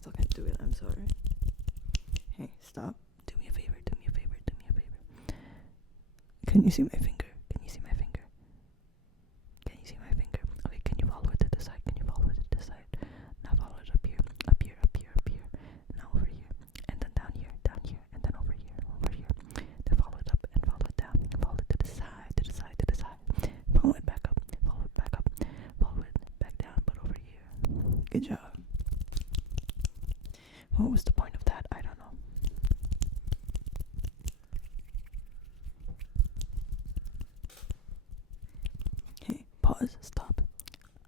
still can't do it. I'm sorry. Hey, stop. Do me a favor. Do me a favor. Do me a favor. Can you see my finger? Can you see my finger? Can you see my finger? Okay, can you follow it to the side? Can you follow it to the side? Now follow it up here. Up here. Up here. Up here. Now over here. And then down here. Down here. And then over here. Over here. Then follow it up and follow it down. Follow it to the side. To the side. To the side. Follow it back up. Follow it back up. Follow it back down, but over here. Good job. What was the point of that? I don't know. Hey, pause, stop.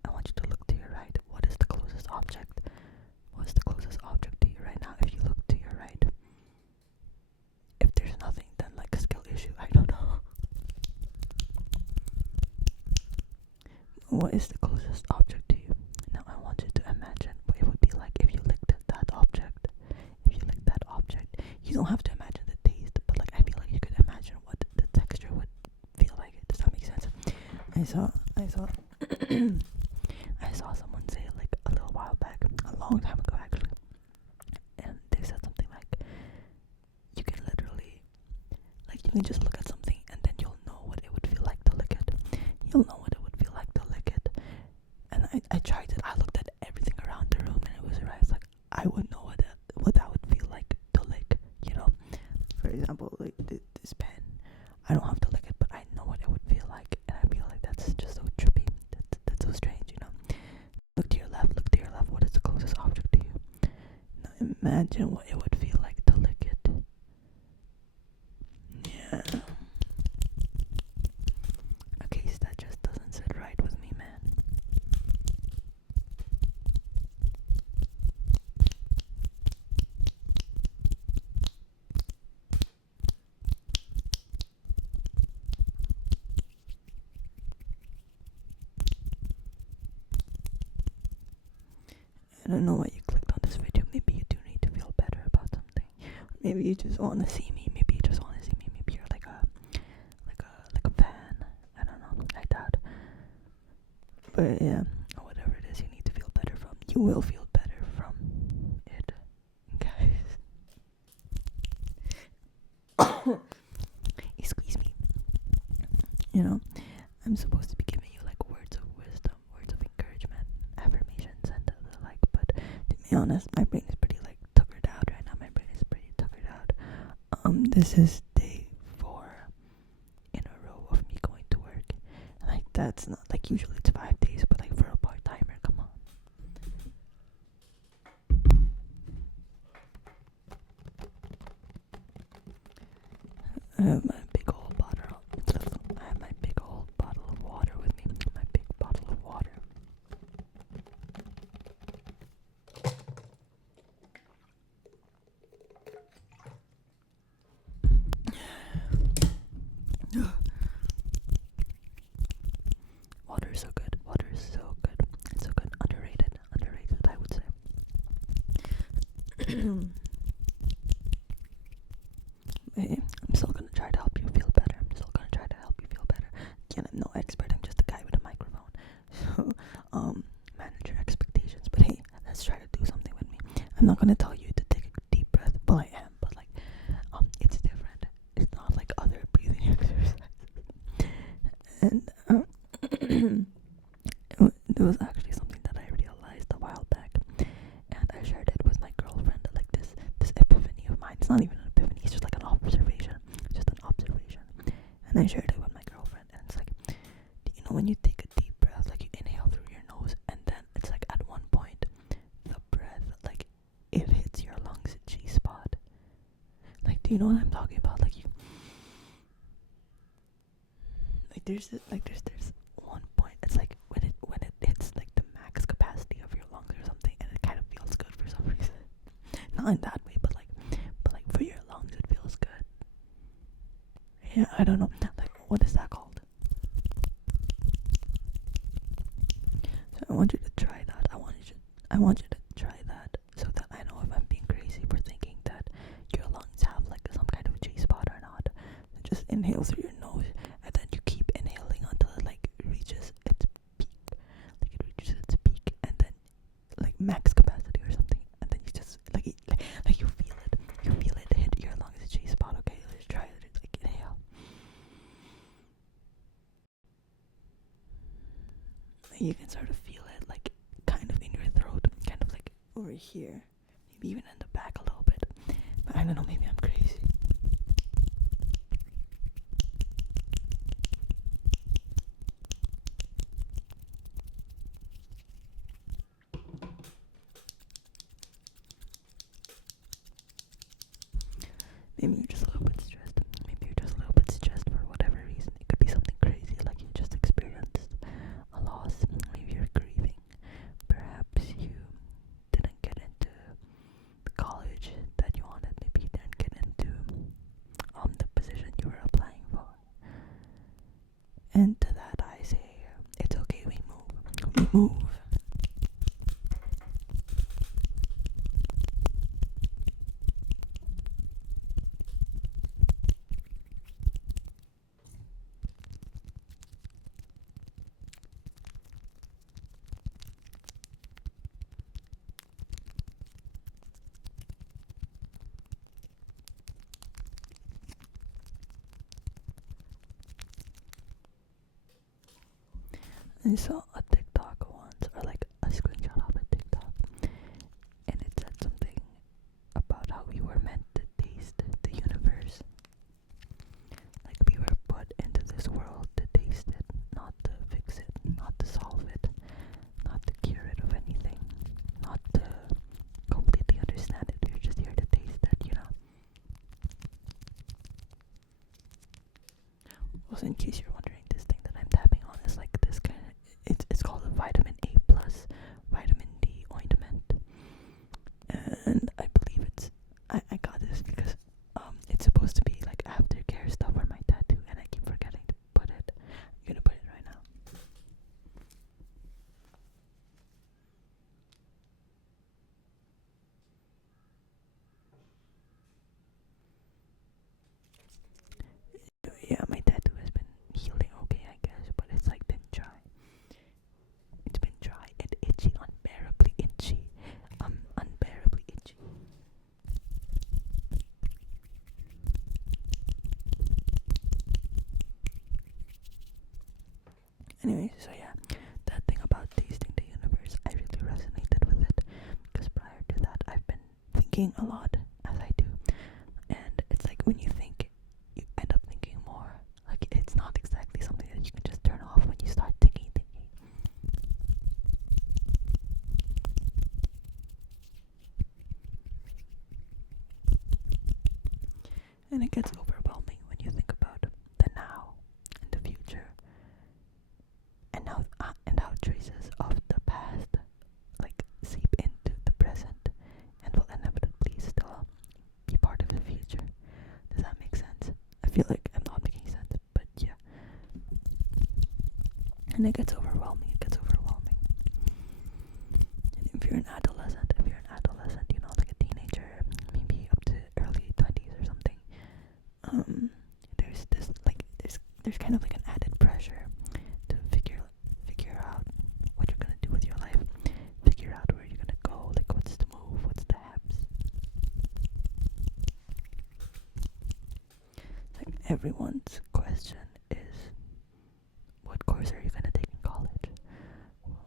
I want you to look to your right. What is the closest object? What's the closest object to you right now? If you look to your right. If there's nothing, then like a skill issue. I don't know. What is the closest object to you? Now I want you to imagine what it would be like if you licked that object. If you lick that object, you don't have to imagine the taste, but like I feel like you could imagine what the texture would feel like. Does that make sense? I saw I saw someone say it like a little while back, a long time ago actually, and they said something like, you can literally, like you can just look at something and then you'll know what it would feel like to lick it. You'll know what it would feel like to lick it. And I tried it. I looked at everything around the room and it was right. It's like I would know what that would feel like to lick, you know. For example, like this pen, I don't have to lick it, but I know what it would feel like, and I feel like that's just so trippy. That's so strange, you know. Look to your left. Look to your left. What is the closest object to you? Now imagine what it would feel like to lick it. Yeah. A case that just doesn't sit right with me, man. I don't know why you clicked on this video. Maybe you do need to feel better about something. Maybe you just want to see me. Maybe you just want to see me. Maybe you're like a fan. I don't know. I doubt. But yeah, whatever it is you need to feel better from, you will feel better from it, guys. Excuse me. You know, I'm supposed to be giving you like words of wisdom, words of encouragement, affirmations, and the like. But to be honest, my brain is pretty like tuckered out right now. My brain is pretty tuckered out. This is day 4 in a row of me going to work. And like that's not like usually it's 5 days, but like for a part timer, come on. I have my big old bottle. I have my big old bottle of water with me. My big bottle of water. Water is so good. Water is so good. It's so good. Underrated. Underrated, I would say. Hey, I'm still gonna try to help you feel better. I'm still gonna try to help you feel better. Again, I'm no expert. I'm just a guy with a microphone. So, manage your expectations. But hey, let's try to do something with me. I'm not gonna tell you to take a deep breath, but I am. But like, it's different. It's not like other breathing exercises. And there was actually something that I realized a while back, and I shared it with my girlfriend. Like this epiphany of mine. It's not even an epiphany. It's just like an observation. Just an observation. And I shared it with my girlfriend, and it's like, you know, when you take a deep breath, like you inhale through your nose, and then it's like at one point, the breath, like it hits your lungs G spot. Like, do you know what I'm talking about? Like you. Like there's one point. It's like when it hits like the max capacity of your lungs or something, and it kind of feels good for some reason. Not in that way, but like for your lungs, it feels good. Yeah, I don't know. Like, what is that called? So I want you to try that. I want you to try that, so that I know if I'm being crazy for thinking that your lungs have like some kind of G spot or not. So just inhale through your nose, and then you keep inhaling until it like reaches its peak. Like it reaches its peak, and then like max capacity or something, and then you just You can sort of feel it, like, kind of in your throat, kind of like over here, maybe even in the back a little bit. But I don't know, maybe I'm crazy. Maybe you're just a little bit stressed. Maybe you're just a little bit stressed for whatever reason. It could be something crazy, like you just experienced a loss. Maybe you're grieving. Perhaps you didn't get into the college that you wanted. Maybe you didn't get into the position you were applying for. And to that I say, it's okay, we move. We move. I saw a TikTok once, or like a screenshot of a TikTok, and it said something about how we were meant to taste the universe. Like we were put into this world to taste it, not to fix it, not to solve it, not to cure it of anything, not to completely understand it. We're just here to taste it, you know. Also, in case you're wondering, this thing that I'm tapping on is like this kind of, it's called a vitamin A plus vitamin D ointment, and I believe I got this because it's supposed to be like aftercare stuff for my tattoo, and I keep forgetting to put it. I'm gonna put it right now. Yeah, my tattoo has been healing okay, I guess, but it's like been dry. It's been dry and itchy, unbearably itchy. Unbearably itchy. Anyway, so yeah, that thing about tasting the universe, I really resonated with it, because prior to that, I've been thinking a lot, as I do, and it's like when you think, you end up thinking more. Like, it's not exactly something that you can just turn off when you start thinking. And it gets overwhelming when you think about the now and the future, and how traces of the past like seep into the present and will inevitably still be part of the future. Does that make sense? I feel like I'm not making sense, but yeah. And it gets overwhelming. And if you're an adolescent, you know, like a teenager, maybe up to early 20s or something, there's this like there's kind of like an added pressure to figure out what you're gonna do with your life, figure out where you're gonna go, like what's the move, what's the haps. Like everyone's question is, what course are you gonna take in college?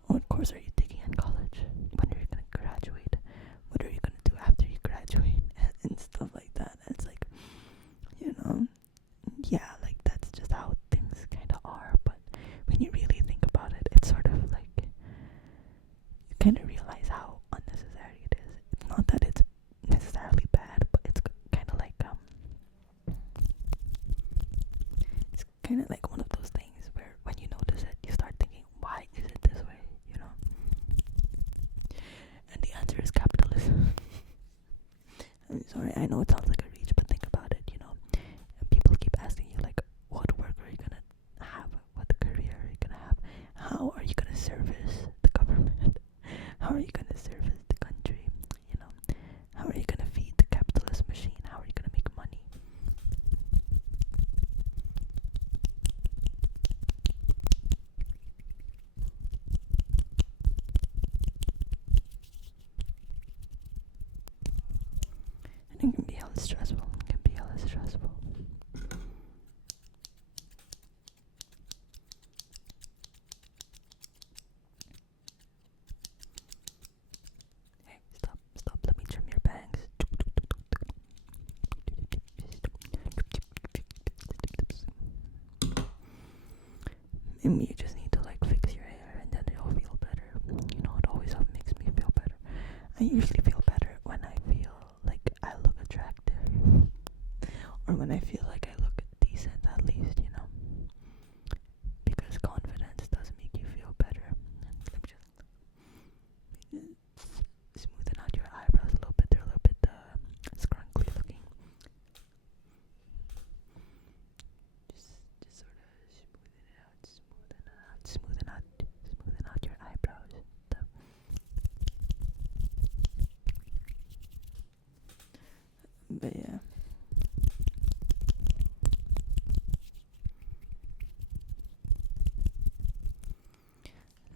What course are you taking in college? When are you gonna graduate? What are you gonna do after you graduate? And stuff like that. And it's like, you know, yeah, like that's just how things kind of are. But when you really think about it, it's sort of like you kind of realize how unnecessary it is. It's not that it's necessarily bad, but it's kind of like it's kind of like one of those things where when you notice it, you start thinking, why is it this way? You know. And the answer is capitalism. I'm sorry, I know it sounds like a reach, but think about it, you know. And people keep asking you, like, what work are you gonna have? What career are you gonna have? How are you gonna service the government? How are you gonna service the country? You know, how are you gonna feed the capitalist machine? How are you gonna make money? And it can be hella stressful. And you just need to like fix your hair and then it'll feel better. You know, it always makes me feel better. I usually feel better when I feel like I look attractive. Or when I feel like I look decent at least, you know. Because confidence does make you feel better. Let me just smoothen out your eyebrows a little bit. They're a little bit scrunkly looking. Just sort of smoothen out your eyebrows. But yeah.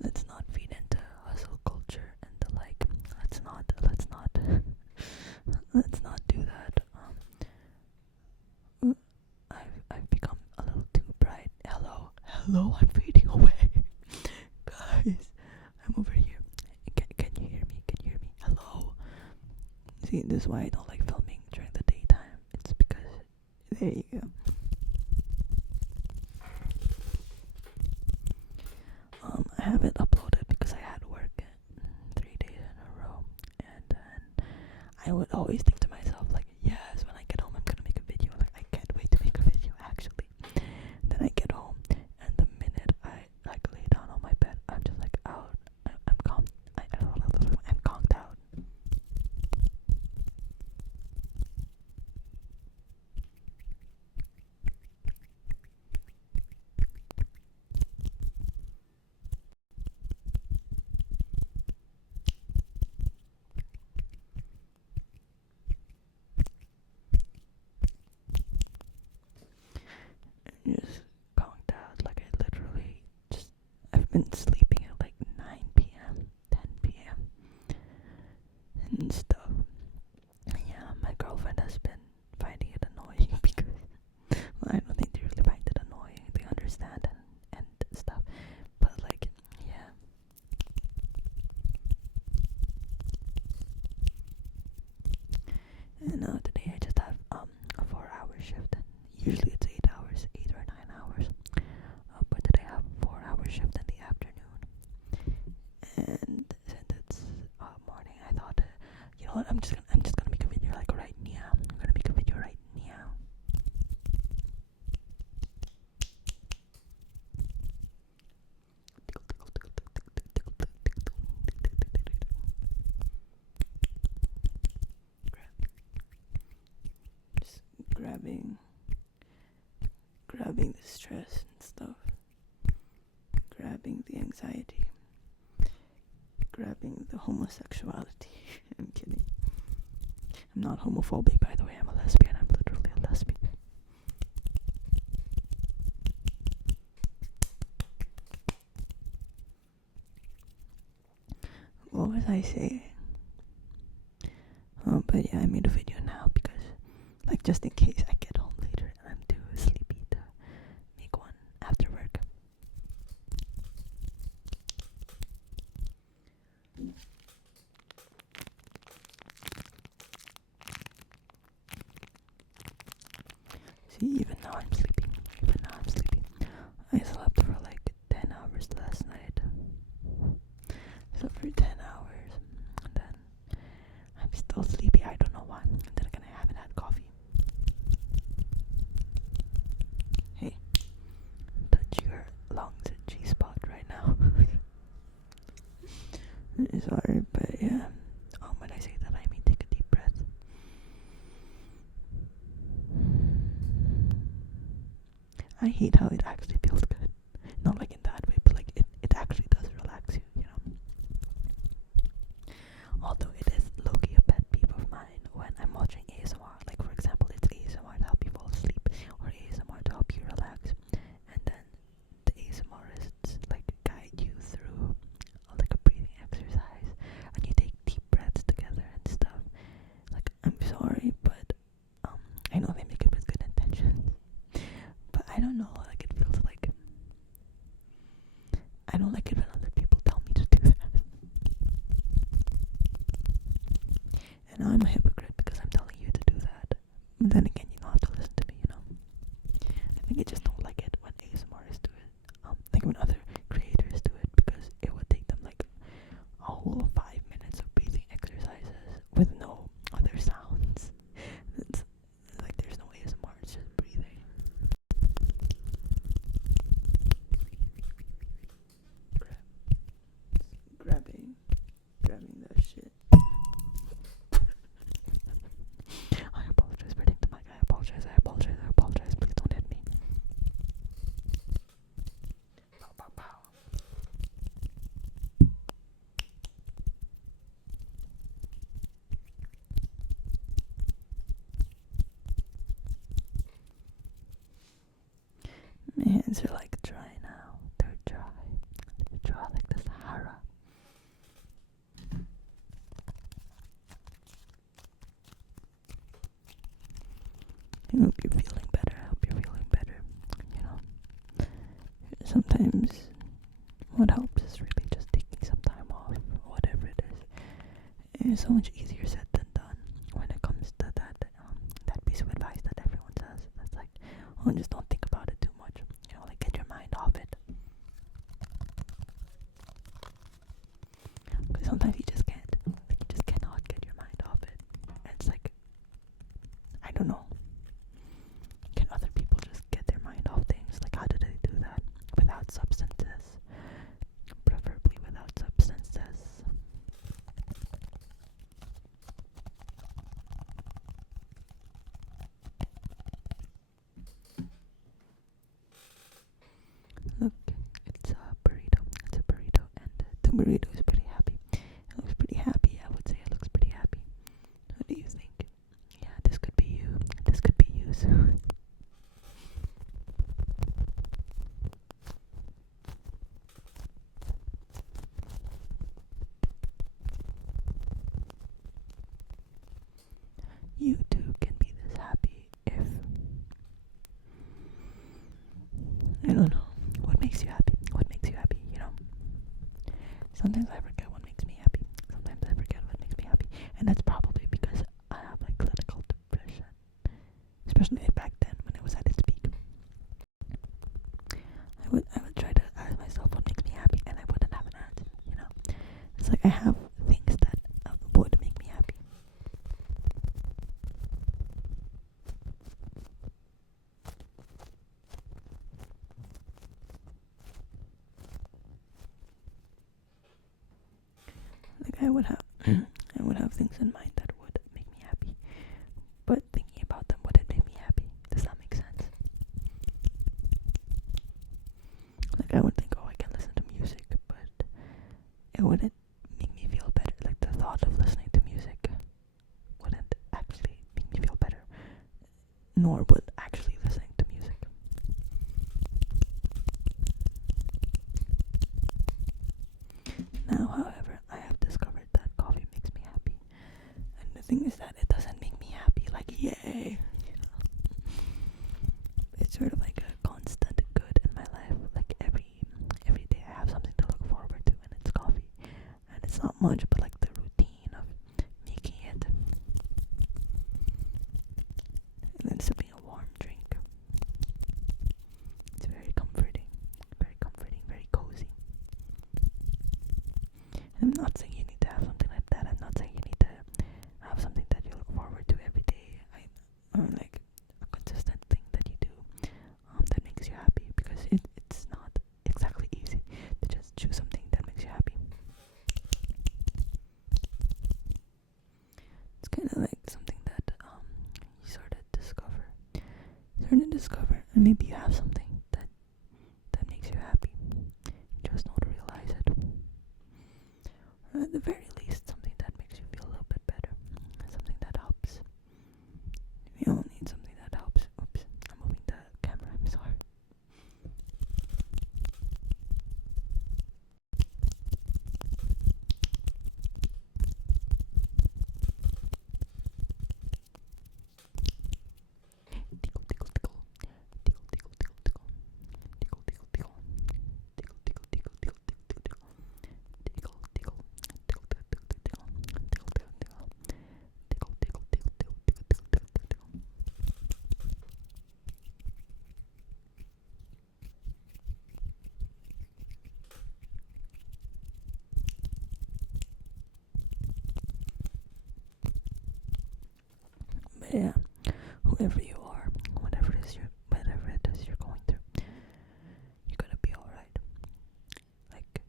Let's not feed into hustle culture and the like. Let's not let's not do that. I've become a little too bright. Hello, I'm fading away. Guys, I'm over here. Can you hear me? Hello. See, this is why I don't like filming during the daytime. It's because there you go. I haven't uploaded because I had work 3 days in a row, and then I would always think to myself like, yes, when I get home I'm gonna make a video. Like, I can't wait to make a video actually. Then I get home, and the minute I like lay down on my bed, I'm just like out. I'm conked out. Just conked out. Like, I've been sleeping at like 9 p.m., 10 p.m. and stuff. Yeah, my girlfriend has been finding it annoying because well, I don't think they really find it annoying. They understand and stuff. But like, yeah. And today I just have a 4-hour shift. Usually it's 8 hours, 8 or 9 hours. But today I have a 4-hour shift in the afternoon. And since it's morning, I thought, you know what? I'm just gonna make a video like right now. I'm gonna make a video right now. Just grabbing the stress and stuff, grabbing the anxiety, grabbing the homosexuality. I'm kidding. I'm not homophobic, by the way. I'm a lesbian. I'm literally a lesbian. What was I saying? But yeah, I made a video now because, like, just in case I get home later and I'm too sleepy to make one after work. See, even now I'm sleeping. I slept for like 10 hours last night. So for 10 hours, and then I'm still sleepy. I don't know why. And then again, I haven't had coffee. Hey, touch your lungs and G-spot right now. Sorry, but yeah. When I say that, I mean take a deep breath. I hate how it actually feels good. Not like in that way, but like it actually does relax you, you know. Although it is low-key a pet peeve of mine when I'm watching ASMR. Like, for example, it's ASMR to help you fall asleep or ASMR to help you relax. And then the ASMRists like guide you through like a breathing exercise and you take deep breaths together and stuff. Like, I'm sorry, but I know they make it with good intentions. But I don't know, like, it feels like I don't like it when other people tell me to do that. And I'm a hypocrite because I'm telling you to do that. But then again, you don't have to listen to me, you know. I think I just don't like it when ASMRs do it. Like when other hands are like dry now. They're dry. They're dry like the Sahara. I hope you're feeling better. I hope you're feeling better. You know, sometimes what helps is really just taking some time off, whatever it is. It's so much easier said than done when it comes to that piece of advice that everyone says. That's like, oh, just don't think about it too much. You know, like get your mind off it. Because sometimes you just can't. Like you just cannot get your mind off it. It's like, I don't know. Can other people just get their mind off things? Like how do they do that? Without substances. Preferably without substances. Look, it's a burrito. It's a burrito, and the burrito is pretty happy. It looks pretty happy. I would say it looks pretty happy. What do you think? Yeah, this could be you. This could be you soon. You too can be this happy if, I don't know, what makes you happy? What makes you happy, you know? Sometimes I forget what makes me happy. Sometimes I forget what makes me happy. And that's probably because I have like clinical depression. Especially back then when it was at its peak. I would try to ask myself what makes me happy and I wouldn't have an answer, you know? It's like I have things that would make me happy. Like I would have things in mind that would make me happy, but thinking about them wouldn't make me happy. Does that make sense? Like I would think, oh, I can listen to music, but it wouldn't make me feel better. Like the thought of listening to music wouldn't actually make me feel better, nor would actually listening to music. Now, however, I have discovered that coffee makes me happy. And the thing is that it doesn't make me happy, like, yay. You know? It's sort of like a constant good in my life. Like every day I have something to look forward to, and it's coffee. And it's not much, but like the routine of making it. And then sipping a warm drink. It's very comforting, very cozy. I'm not saying you need to have something like that. I'm not saying you need to have something that you look forward to every day. Or like a consistent thing that you do that makes you happy, because it's not exactly easy to just choose something that makes you happy. It's kind of like something that you sort of discover, and maybe you have something that makes you happy. You just don't realize it. Or at the very least, something that makes you feel a little bit better. Something that helps. We all need something that helps. Oops, I'm moving the camera, I'm sorry. Tickle, tickle, tickle. Tickle, tickle, tickle, tickle. Tickle, tickle, tickle. Tickle, tickle, tickle, tickle, tickle, tickle. Tickle, tickle, tickle, tickle, tickle, tickle, tickle, tickle, tickle, tickle, tickle, tickle, tickle, tickle, tickle, tickle. But yeah, whoever you are, whatever it is you're going through, you're gonna be alright. Like,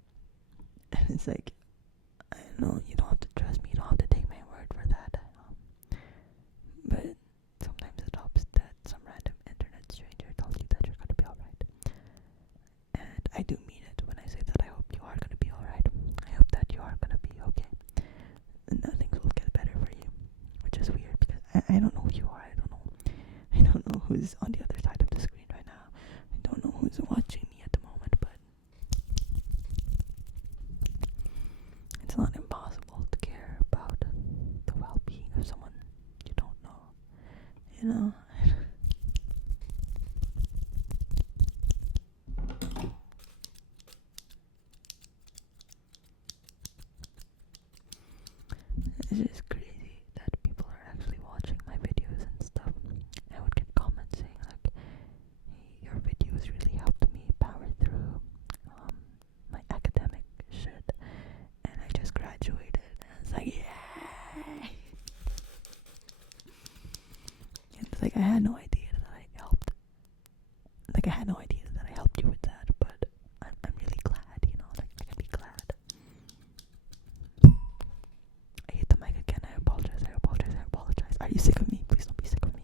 and it's like, I know you don't have to trust me, you don't have to take my word for that. But sometimes it helps that some random internet stranger tells you that you're gonna be alright. And I do mean it when I say that I hope you are gonna be alright. I hope that you are gonna be okay. And that things will get better for you. Which is weird because I don't know who you are. I don't know who's on the other side of the screen right now. I don't know who who's watching me at the moment, but it's not impossible to care about the well-being of someone you don't know, you know? It's just crazy that people are actually watching my videos and stuff. I would get comments saying like, hey, your videos really helped me power through my academic shit, and I just graduated, and it's like, yeah. And it's like, I had no idea that I helped. Like, I had no idea that I helped you with that, but I'm really glad, you know, like, I can be glad. I hit the mic again. I apologize. Are you sick of me? Please don't be sick of me.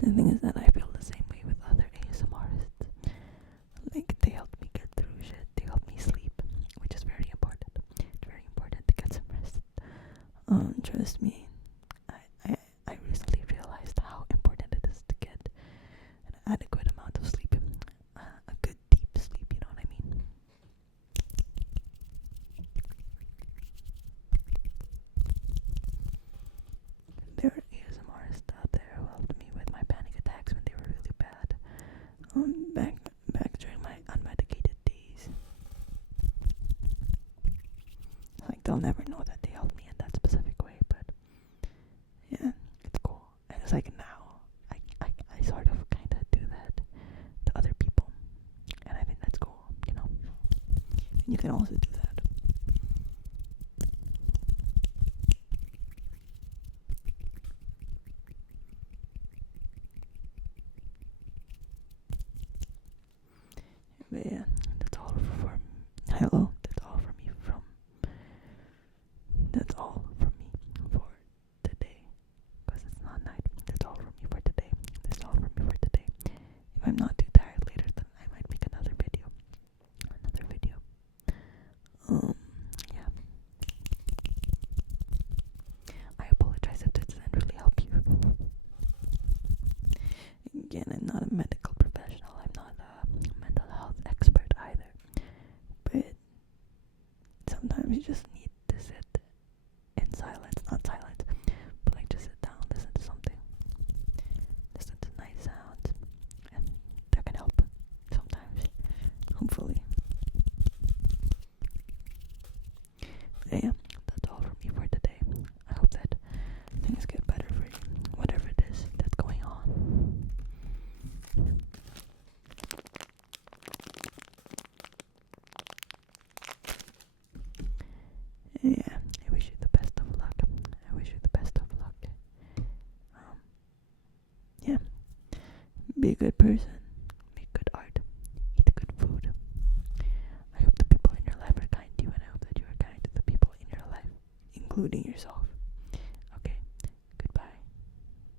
The thing is that I feel the same way with other ASMRists. Like, they help me get through shit. They help me sleep, which is very important. It's very important to get some rest. Trust me. I recently realized how important it is to get an adequate amount of sleep. A good deep sleep, you know what I mean? There are ASMRists out there who helped me with my panic attacks when they were really bad. Back during my unmedicated days. Like, they'll never know that they helped me in that specific way, but yeah, it's cool. And it's like now, I sort of kind of do that to other people, and I think that's cool, you know? And you can also do that. But yeah, that's all for hello. That's all from me for today. Because it's not night. That's all from me for today. If I'm not too tired later, then I might make another video. Yeah. I apologize if this didn't really help you. Again, I'm not a medical professional. I'm not a mental health expert either. But sometimes you just need to sit in silence, not silence, but like just sit down, listen to something, listen to nice sounds, and that can help sometimes, hopefully. But yeah, that's all from me for today. I hope that things get better for you, whatever it is that's going on. Yeah, I wish you the best of luck. Yeah, be a good person, make good art, eat good food. I hope the people in your life are kind to you, and I hope that you are kind to the people in your life, including yourself.